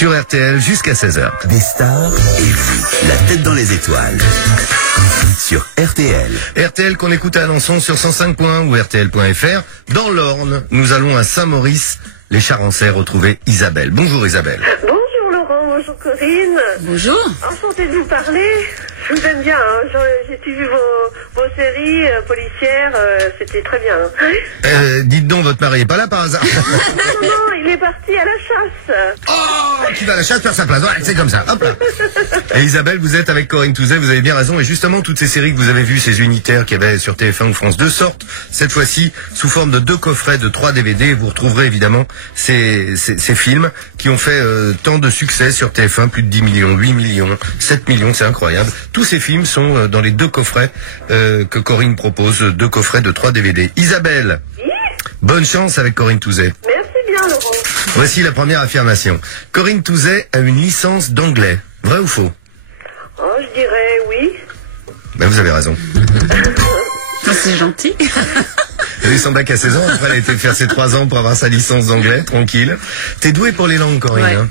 sur RTL jusqu'à 16h. Des stars et vous, la tête dans les étoiles. Sur RTL. RTL qu'on écoute à Alençon sur 105.1 ou RTL.fr. Dans l'Orne, nous allons à Saint-Maurice, les Charençais, retrouver Isabelle. Bonjour Isabelle. Bonjour Laurent, bonjour Corinne. Bonjour. Enchantée de vous parler. Je vous aime bien, hein. J'ai suivi vos séries policières, c'était très bien. Hein. Dites donc, votre mari est pas là par hasard? Non, il est parti à la chasse. Oh, qui va à la chasse perd sa place. Ouais, c'est comme ça. Hop là. Et Isabelle, vous êtes avec Corinne Touzet, vous avez bien raison. Et justement, toutes ces séries que vous avez vues, ces unitaires qu'il y avait sur TF1 ou France 2 sortent cette fois-ci sous forme de 2 coffrets de 3 DVD. Vous retrouverez évidemment ces films qui ont fait tant de succès sur TF1, plus de 10 millions, 8 millions, 7 millions, c'est incroyable. Tous ces films sont dans les 2 coffrets que Corinne propose, 2 coffrets de 3 DVD. Isabelle, bonne chance avec Corinne Touzet. Merci bien Laurent. Voici la première affirmation. Corinne Touzet a une licence d'anglais. Vrai ou faux? Oh, je dirais oui. Ben, vous avez raison. C'est gentil. Elle a eu son bac à 16 ans, après elle a été faire ses 3 ans pour avoir sa licence d'anglais, tranquille. T'es douée pour les langues, Corinne, Ouais. hein?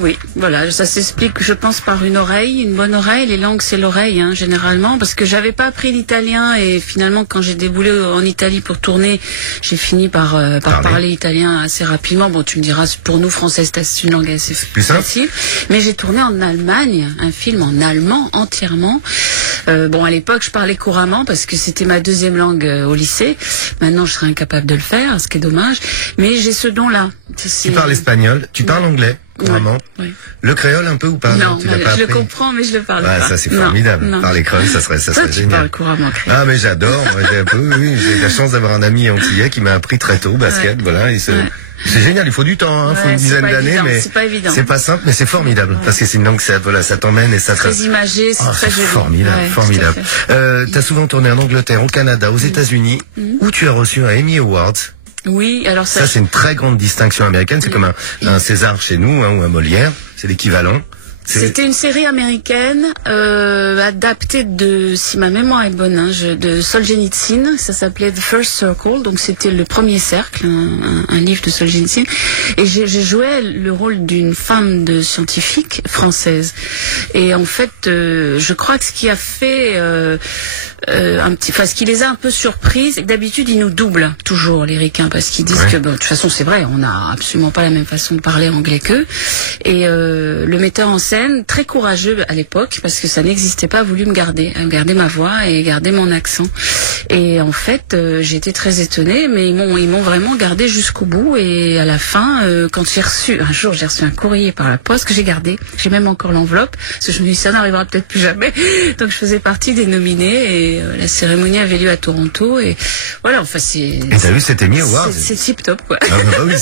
Oui, voilà, ça s'explique, je pense, par une oreille, une bonne oreille. Les langues, c'est l'oreille, hein, généralement, parce que j'avais pas appris l'italien et finalement, quand j'ai déboulé en Italie pour tourner, j'ai fini par parler italien assez rapidement. Bon, tu me diras, pour nous, français, c'est une langue assez Plus simple. facile. Mais j'ai tourné en Allemagne, un film en allemand entièrement. Bon, à l'époque, je parlais couramment parce que c'était ma 2e langue au lycée. Maintenant, je serais incapable de le faire, ce qui est dommage. Mais j'ai ce don-là. Tu parles espagnol, tu parles anglais, couramment. Oui. Le créole un peu ou pas? Non, tu l'as pas je le appris? comprends, mais je le parle Ah, pas. ça c'est formidable. Non. Parler créole, ça serait Toi, tu génial. parles couramment créole. Ah, mais j'adore. Moi, j'ai la chance d'avoir un ami antillais qui m'a appris très tôt, basket, voilà. C'est génial, il faut du temps, faut une dizaine d'années, mais c'est pas évident. c'est pas simple, mais c'est formidable, parce que c'est une langue, ça t'emmène et ça Très imagé, c'est très joli. formidable, Ouais, formidable. tout à T'as souvent tourné en Angleterre, au Canada, aux États-Unis, où tu as reçu un Emmy Award. Oui, alors Ça, c'est une très grande distinction américaine, c'est comme un César chez nous, hein, ou un Molière, c'est l'équivalent. C'était une série américaine adaptée de, si ma mémoire est bonne, hein, de Solzhenitsyn. Ça s'appelait The First Circle, donc c'était le premier cercle, un livre de Solzhenitsyn. Et j'ai joué le rôle d'une femme de scientifique française. Et en fait, je crois que ce qui a fait ce qui les a un peu surprises, c'est que d'habitude ils nous doublent toujours les ricains parce qu'ils disent que bon, de toute façon c'est vrai, on n'a absolument pas la même façon de parler anglais qu'eux. Et le metteur en scène, très courageux à l'époque, parce que ça n'existait pas, a voulu me garder ma voix et garder mon accent. Et en fait, j'ai été très étonnée, mais ils m'ont vraiment gardé jusqu'au bout. Et à la fin, quand un jour j'ai reçu un courrier par la poste que j'ai gardé, j'ai même encore l'enveloppe, parce que je me dis ça n'arrivera peut-être plus jamais. Donc je faisais partie des nominés et la cérémonie avait lieu à Toronto. Et voilà, enfin c'est. Et t'as vu cet Emmy Award? C'est tip top, quoi. Ah, bah oui,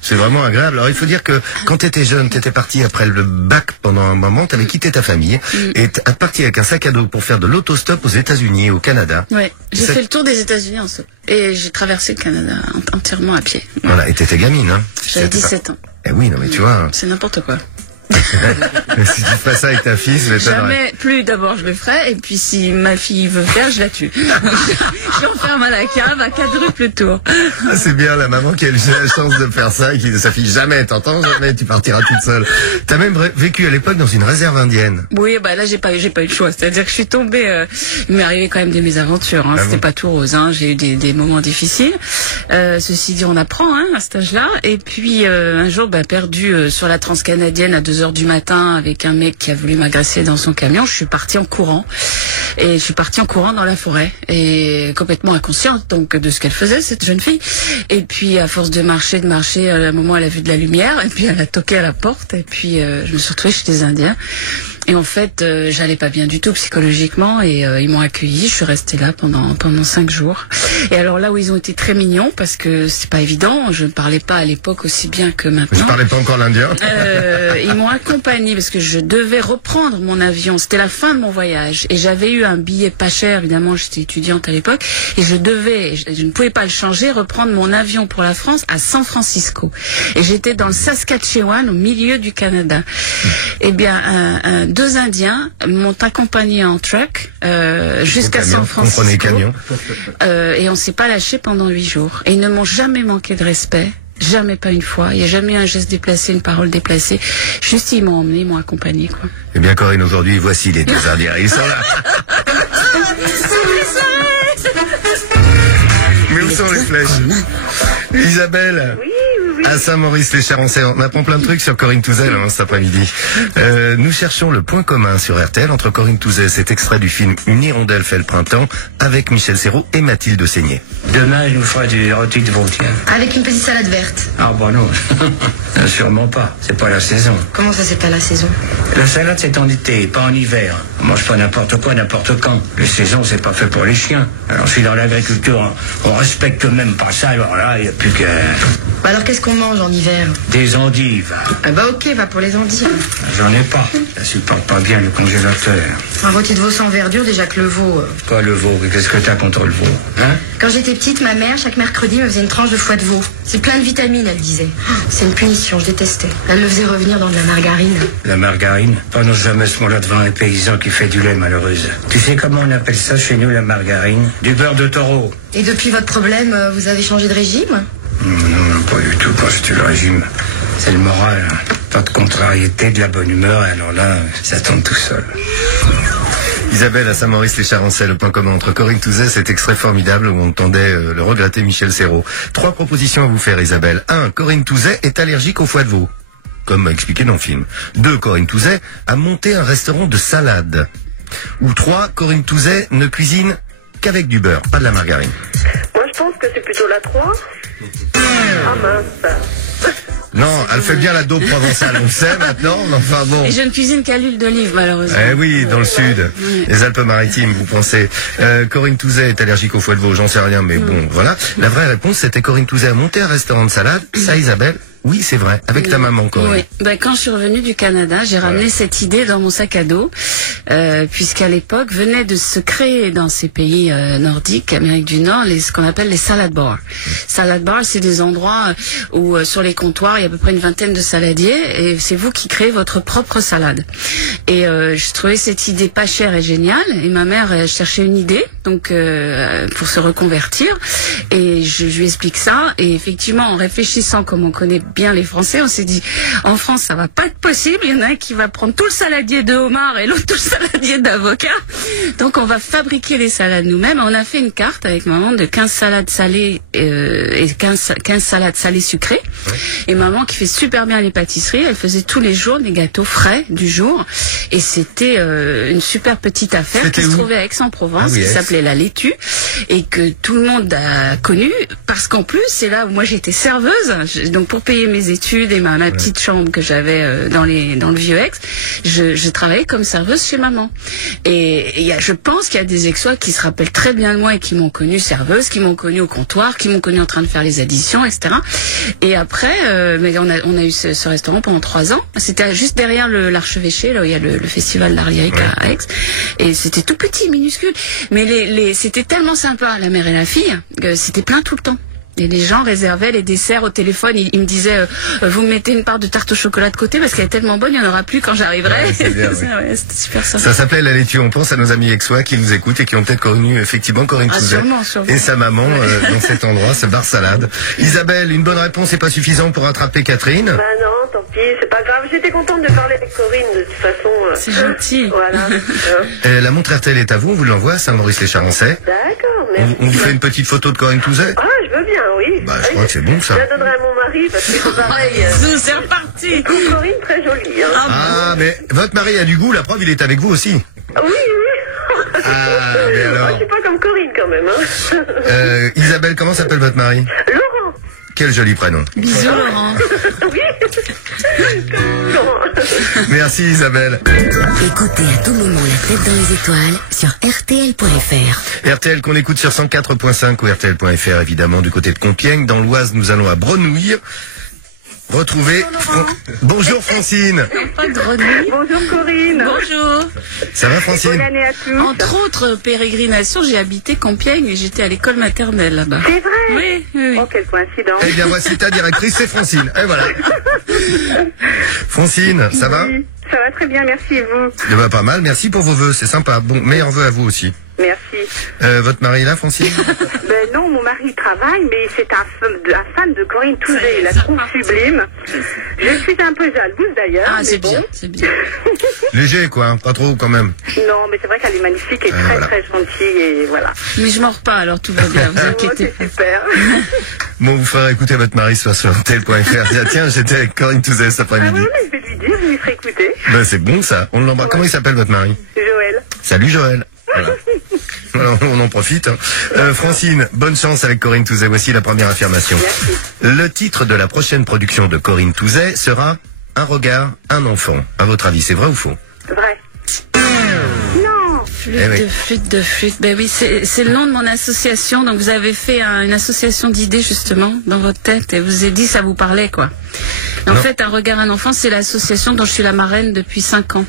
c'est vraiment agréable. Alors il faut dire que quand t'étais jeune, t'étais parti après le bac pendant un moment, t'avais quitté ta famille et t'es parti avec un sac à dos pour faire de l'autostop aux États-Unis et au Canada. Ouais, j'ai fait le tour des États-Unis en saut et j'ai traversé le Canada entièrement à pied. Voilà, et t'étais gamine, hein? J'avais 17 ans. Eh oui, non mais tu vois. C'est n'importe quoi. Si tu fais ça avec ta fille, je vais jamais plus. D'abord, je le ferai, et puis si ma fille veut faire, je la tue. Je l'enferme à la cave à quadruple tour. Ah, c'est bien la maman qui a eu la chance de faire ça et qui dit à sa fille jamais, t'entends, jamais, tu partiras toute seule. T'as même vécu à l'époque dans une réserve indienne. Oui, bah là j'ai pas eu le choix. C'est-à-dire que je suis tombée. Il m'est arrivé quand même des mésaventures. Hein. C'était pas tout rose. Hein. J'ai eu des moments difficiles. Ceci dit, on apprend à cet âge-là. Et puis un jour, perdu sur la transcanadienne à 2h du matin avec un mec qui a voulu m'agresser dans son camion, je suis partie en courant. Et je suis partie en courant dans la forêt. Et complètement inconsciente donc de ce qu'elle faisait, cette jeune fille. Et puis à force de marcher, à un moment elle a vu de la lumière. Et puis elle a toqué à la porte. Et puis je me suis retrouvée chez des Indiens. Et en fait, j'allais pas bien du tout psychologiquement. Et ils m'ont accueillie. Je suis restée là pendant 5 jours. Et alors là où ils ont été très mignons, parce que c'est pas évident, je ne parlais pas à l'époque aussi bien que maintenant. Je parlais pas encore l'indien. Ils m'ont accompagnée parce que je devais reprendre mon avion. C'était la fin de mon voyage. Et j'avais eu un billet pas cher, évidemment, j'étais étudiante à l'époque. Et je ne pouvais pas le changer, reprendre mon avion pour la France à San Francisco. Et j'étais dans le Saskatchewan, au milieu du Canada. Eh bien, 2 Indiens m'ont accompagnée en truck jusqu'à San Francisco. Camion. Et on s'est pas lâché pendant 8 jours. Et ils ne m'ont jamais manqué de respect. Jamais, pas une fois. Il n'y a jamais un geste déplacé, une parole déplacée. Juste, ils m'ont emmené, ils m'ont accompagné, quoi. Eh bien, Corinne, aujourd'hui, voici les deux Indiens. Ils sont là. Mais où sont les flèches? Isabelle. Oui. À Saint-Maurice-les-Charençais, on apprend plein de trucs sur Corinne Touzet cet après-midi. Nous cherchons le point commun sur RTL entre Corinne Touzet, cet extrait du film Une hirondelle fait le printemps, avec Michel Serrault et Mathilde Seigné. Demain, il nous fera du rôti de veau, tiens. Avec une petite salade verte. Ah bah non, sûrement pas. C'est pas la saison. Comment ça, c'est pas la saison? La salade, c'est en été, pas en hiver. On mange pas n'importe quoi, n'importe quand. Les saisons, c'est pas fait pour les chiens. Alors si dans l'agriculture, on respecte même pas ça, alors là, il n'y a plus que... Bah alors qu'est-ce qu'on mange en hiver? Des endives. Ah bah ok, va pour les endives. J'en ai pas. Ça supporte pas bien le congélateur. Un rôti de veau sans verdure, déjà que le veau... Quoi le veau? Qu'est-ce que t'as contre le veau? Hein? Quand j'étais petite, ma mère, chaque mercredi, me faisait une tranche de foie de veau. C'est plein de vitamines, elle disait. C'est une punition, je détestais. Elle me faisait revenir dans de la margarine. La margarine? Prononce jamais ce mot-là devant un paysan qui fait du lait, malheureuse. Tu sais comment on appelle ça chez nous, la margarine? Du beurre de taureau. Et depuis votre problème, vous avez changé de régime? Non, pas du tout. Quand je tue le régime, c'est le moral. Pas de contrariété, de la bonne humeur, et alors là, ça tombe tout seul. Isabelle à Saint-Maurice-les-Charençais, le point commun entre Corinne Touzet, cet extrait formidable où on entendait le regretté Michel Serrault. 3 propositions à vous faire, Isabelle. 1. Corinne Touzet est allergique au foie de veau, comme expliqué dans le film. 2. Corinne Touzet a monté un restaurant de salade. Ou 3. Corinne Touzet ne cuisine qu'avec du beurre, pas de la margarine. Moi, je pense que c'est plutôt la 3. Ah mince. Non, elle fait bien la daube provençale, on le sait maintenant, mais enfin bon. Et je ne cuisine qu'à l'huile d'olive, malheureusement. Eh oui, dans le sud, les Alpes-Maritimes, vous pensez. Corinne Touzet est allergique au foie de veau, j'en sais rien, mais bon, voilà. La vraie réponse, c'était Corinne Touzet a monté un restaurant de salade. Ça, Isabelle, oui, c'est vrai, avec ta maman, Corinne. Oui, ben, quand je suis revenue du Canada, j'ai ramené cette idée dans mon sac à dos, puisqu'à l'époque, venait de se créer dans ces pays nordiques, Amérique du Nord, ce qu'on appelle les salad bars. Salad bars, c'est des endroits où, sur les comptoirs, il y a à peu près une vingtaine de saladiers, et c'est vous qui créez votre propre salade. Et je trouvais cette idée pas chère et géniale, et ma mère cherchait une idée, donc pour se reconvertir, et je lui explique ça, et effectivement, en réfléchissant comme on connaît bien les Français, on s'est dit, en France, ça va pas être possible, il y en a un qui va prendre tout le saladier de homard et l'autre tout le saladier d'avocat, donc on va fabriquer les salades nous-mêmes. On a fait une carte avec maman de 15 salades salées et 15 salades salées sucrées, et maman qui fait super bien les pâtisseries, elle faisait tous les jours des gâteaux frais du jour, et c'était une super petite affaire qui se trouvait à Aix-en-Provence, qui s'appelait La Laitue, et que tout le monde a connu, parce qu'en plus, c'est là où moi j'étais serveuse, donc pour payer mes études et ma petite chambre que j'avais dans le vieux Aix, je travaillais comme serveuse chez maman. Et je pense qu'il y a des Aixois qui se rappellent très bien de moi et qui m'ont connue serveuse, qui m'ont connue au comptoir, qui m'ont connue en train de faire les additions, etc. Et après, mais on a eu ce restaurant pendant 3 ans. C'était juste derrière l'Archevêché, là où il y a le festival d'art lyrique à Aix. Et c'était tout petit, minuscule. Mais c'était tellement sympa, la mère et la fille, que c'était plein tout le temps. Et les gens réservaient les desserts au téléphone. Ils me disaient, vous me mettez une part de tarte au chocolat de côté parce qu'elle est tellement bonne, il n'y en aura plus quand j'arriverai. Ouais, c'était super sympa. Ça s'appelait La Laitue. On pense à nos amis aixois qui nous écoutent et qui ont peut-être connu effectivement Corinne Touzet et sa maman dans cet endroit, ce bar salade. Isabelle, une bonne réponse n'est pas suffisante pour rattraper Catherine. Bah non, tant pis, c'est pas grave. J'étais contente de parler avec Corinne de toute façon. C'est gentil. Voilà. La montre RTL est à vous, on vous l'envoie à Saint-Maurice-les-Charençais. D'accord, merci. On vous fait une petite photo de Corinne Touzet. Ah, je veux bien, oui. Bah, je crois que c'est bon ça. Je la donnerai à mon mari parce que c'est pareil. C'est reparti. Corinne, très jolie. Hein. Ah, mais votre mari a du goût, la preuve, il est avec vous aussi. Oui. Ah, mais alors. Je suis pas comme Corinne quand même. Hein. Isabelle, comment s'appelle votre mari? Laurent. Quel joli prénom. Bisous, Laurent. Oui. Laurent. Merci Isabelle. Écoutez à tout moment la tête dans les étoiles sur rtl.fr. RTL qu'on écoute sur 104.5 ou rtl.fr évidemment du côté de Compiègne. Dans l'Oise, nous allons à Brenouille retrouver... Bonjour Francine. Pas de grenouille. Bonjour Corinne. Bonjour. Ça va Francine? Bonne année à tous. Entre autres pérégrinations, j'ai habité Compiègne et j'étais à l'école maternelle là-bas. C'est vrai? Oui, oui. Oh, quelle coïncidence. Eh bien voici ta directrice, c'est Francine. Et voilà. Francine, ça va? Oui, ça va très bien, merci et vous? Eh ben, pas mal, merci pour vos vœux, c'est sympa. Bon, meilleurs vœux à vous aussi. Merci. Votre mari est là, Francine? Ben non, mon mari travaille, mais c'est un fan de Corinne Touzé. Il la trouve sublime. Je suis un peu jalouse d'ailleurs. Ah, mais c'est bon. bien, c'est bien. Léger, quoi, hein, pas trop quand même. Non, mais c'est vrai qu'elle est magnifique et très voilà. très gentille et voilà. Mais je mords pas, alors tout va bien, vous inquiétez pas. C'est super. Bon, vous ferez écouter votre mari sur RTL.fr. Tiens, j'étais avec Corinne Touzé cet Ah oui, après-midi. mais je vais lui dire, je lui ferai écouter. Ben, c'est bon ça, on l'embrasse. Comment il s'appelle votre mari? Joël. Salut Joël. Voilà. Alors, on en profite. Hein. Francine, bonne chance avec Corinne Touzé. Voici la première affirmation. Merci. Le titre de la prochaine production de Corinne Touzé sera Un regard, un enfant. À votre avis, c'est vrai ou faux? Vrai. Non. Flûte de flûte. Ben oui, c'est le nom de mon association. Donc vous avez fait une association d'idées justement dans votre tête et vous avez dit ça vous parlait quoi. En Non. fait, Un regard, un enfant, c'est l'association dont je suis la marraine depuis 5 ans.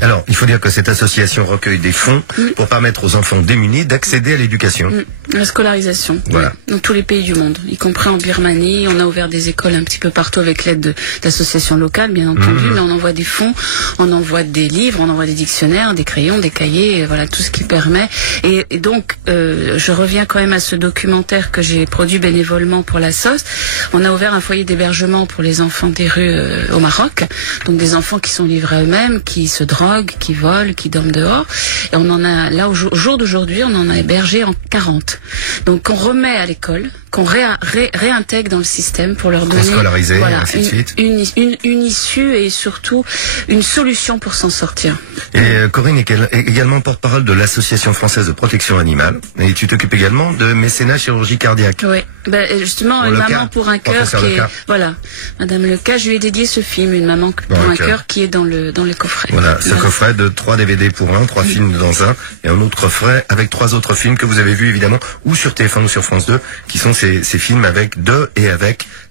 Alors, il faut dire que cette association recueille des fonds pour permettre aux enfants démunis d'accéder à l'éducation. La scolarisation. Voilà. Dans tous les pays du monde, y compris en Birmanie. On a ouvert des écoles un petit peu partout avec l'aide d'associations locales, bien entendu, mais on envoie des fonds, on envoie des livres, on envoie des dictionnaires, des crayons, des cahiers, voilà, tout ce qui permet. Et donc, je reviens quand même à ce documentaire que j'ai produit bénévolement pour la SOS. On a ouvert un foyer d'hébergement pour les enfants des rues au Maroc. Donc des enfants qui sont livrés à eux-mêmes, qui se droguent, qui volent, qui dorment dehors. Et on en a, là, au jour d'aujourd'hui, on en a hébergé en 40. Donc, qu'on remet à l'école, qu'on réintègre dans le système pour leur donner Scolariser, voilà, ainsi de suite. une issue et surtout une solution pour s'en sortir. Et Corinne est également porte-parole de l'Association française de protection animale. Et tu t'occupes également de mécénat chirurgie cardiaque. Oui, ben, justement, Pour une Leca, maman pour un cœur professeur qui est... Leca. Voilà, Madame Leca, je lui ai dédié ce film, Une maman pour un cœur, qui est dans le coffret. Voilà, ce coffret de 3 DVD pour 1, 3 films dans un, et un autre coffret avec 3 autres films que vous avez vus évidemment, ou sur TF1 ou sur France 2, qui sont ces films avec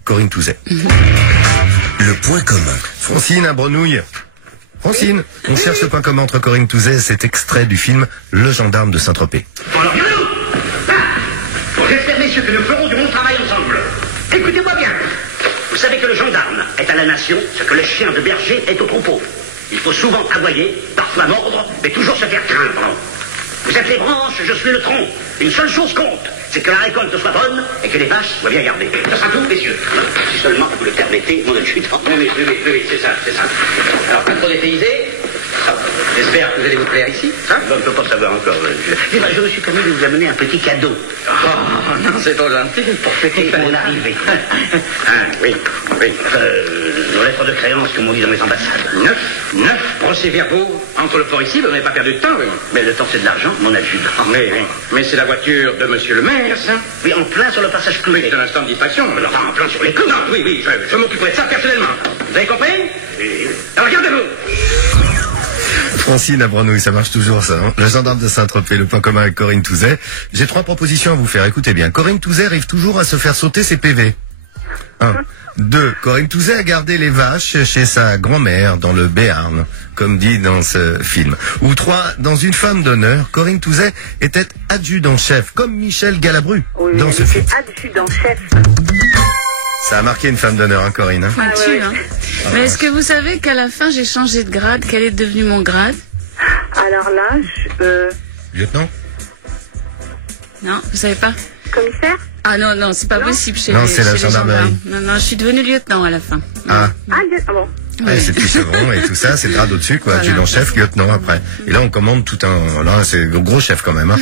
Corinne Touzé. Le point commun. Francine à Brenouille. Francine, on cherche le point commun entre Corinne Touzé et cet extrait du film Le gendarme de Saint-Tropez. Alors, j'espère, messieurs, que nous ferons du bon travail ensemble. Écoutez-moi bien. Vous savez que le gendarme est à la nation ce que le chien de berger est au troupeau. Il faut souvent aboyer, parfois mordre, mais toujours se faire craindre. Vous êtes les branches, je suis le tronc. Une seule chose compte, c'est que la récolte soit bonne et que les vaches soient bien gardées. Ça sera tout, messieurs. Si seulement vous le permettez, mon adjudant. Oui, c'est ça. Alors, pas trop dépaysé. J'espère que vous allez vous plaire ici. Hein? On ne peut pas savoir encore. Je me suis permis de vous amener un petit cadeau. Oh, non, c'est trop gentil. Pour fêter mon arrivée. Oui. Nos lettres de créance, comme on dit dans les ambassades. 9 procès-verbaux entre le port ici, vous n'avez pas perdu de temps, oui. Mais le temps, c'est de l'argent, mon adjudant. Mais c'est la voiture de monsieur le maire, ça? Oui, en plein sur le passage cloué. C'est un instant de distraction. Enfin, en plein sur les clous. Non, oui, je m'occuperai de ça personnellement. Vous avez compris? Oui. Alors, regardez-vous. Francine à Brenouille, ça marche toujours ça. Hein. Le gendarme de Saint-Tropez, le point commun avec Corinne Touzé. J'ai 3 propositions à vous faire, écoutez bien. Corinne Touzé arrive toujours à se faire sauter ses PV. 1. 2. Corinne Touzé a gardé les vaches chez sa grand-mère dans le Béarn, comme dit dans ce film. Ou 3. Dans Une femme d'honneur, Corinne Touzé était adjudant-chef, comme Michel Galabru, Oui, dans ce elle film. était adjudant-chef. Ça a marqué Une femme d'honneur, hein, Corinne. Hein. Pointu, ouais. hein. Mais est-ce que vous savez qu'à la fin, j'ai changé de grade? Quel est devenu mon grade? Alors là, Lieutenant? Non, vous savez pas? commissaire. Ah non, c'est pas possible chez Non, les c'est la chez les gendarmerie. gendarmes. Non, je suis devenue lieutenant à la fin. Ah. Bon. Ouais, c'est plus chevron et tout ça, c'est le grade au-dessus, quoi. Voilà. Adjudant-chef, lieutenant après. Et là, on commande tout un... Là, c'est le gros chef quand même. Hein.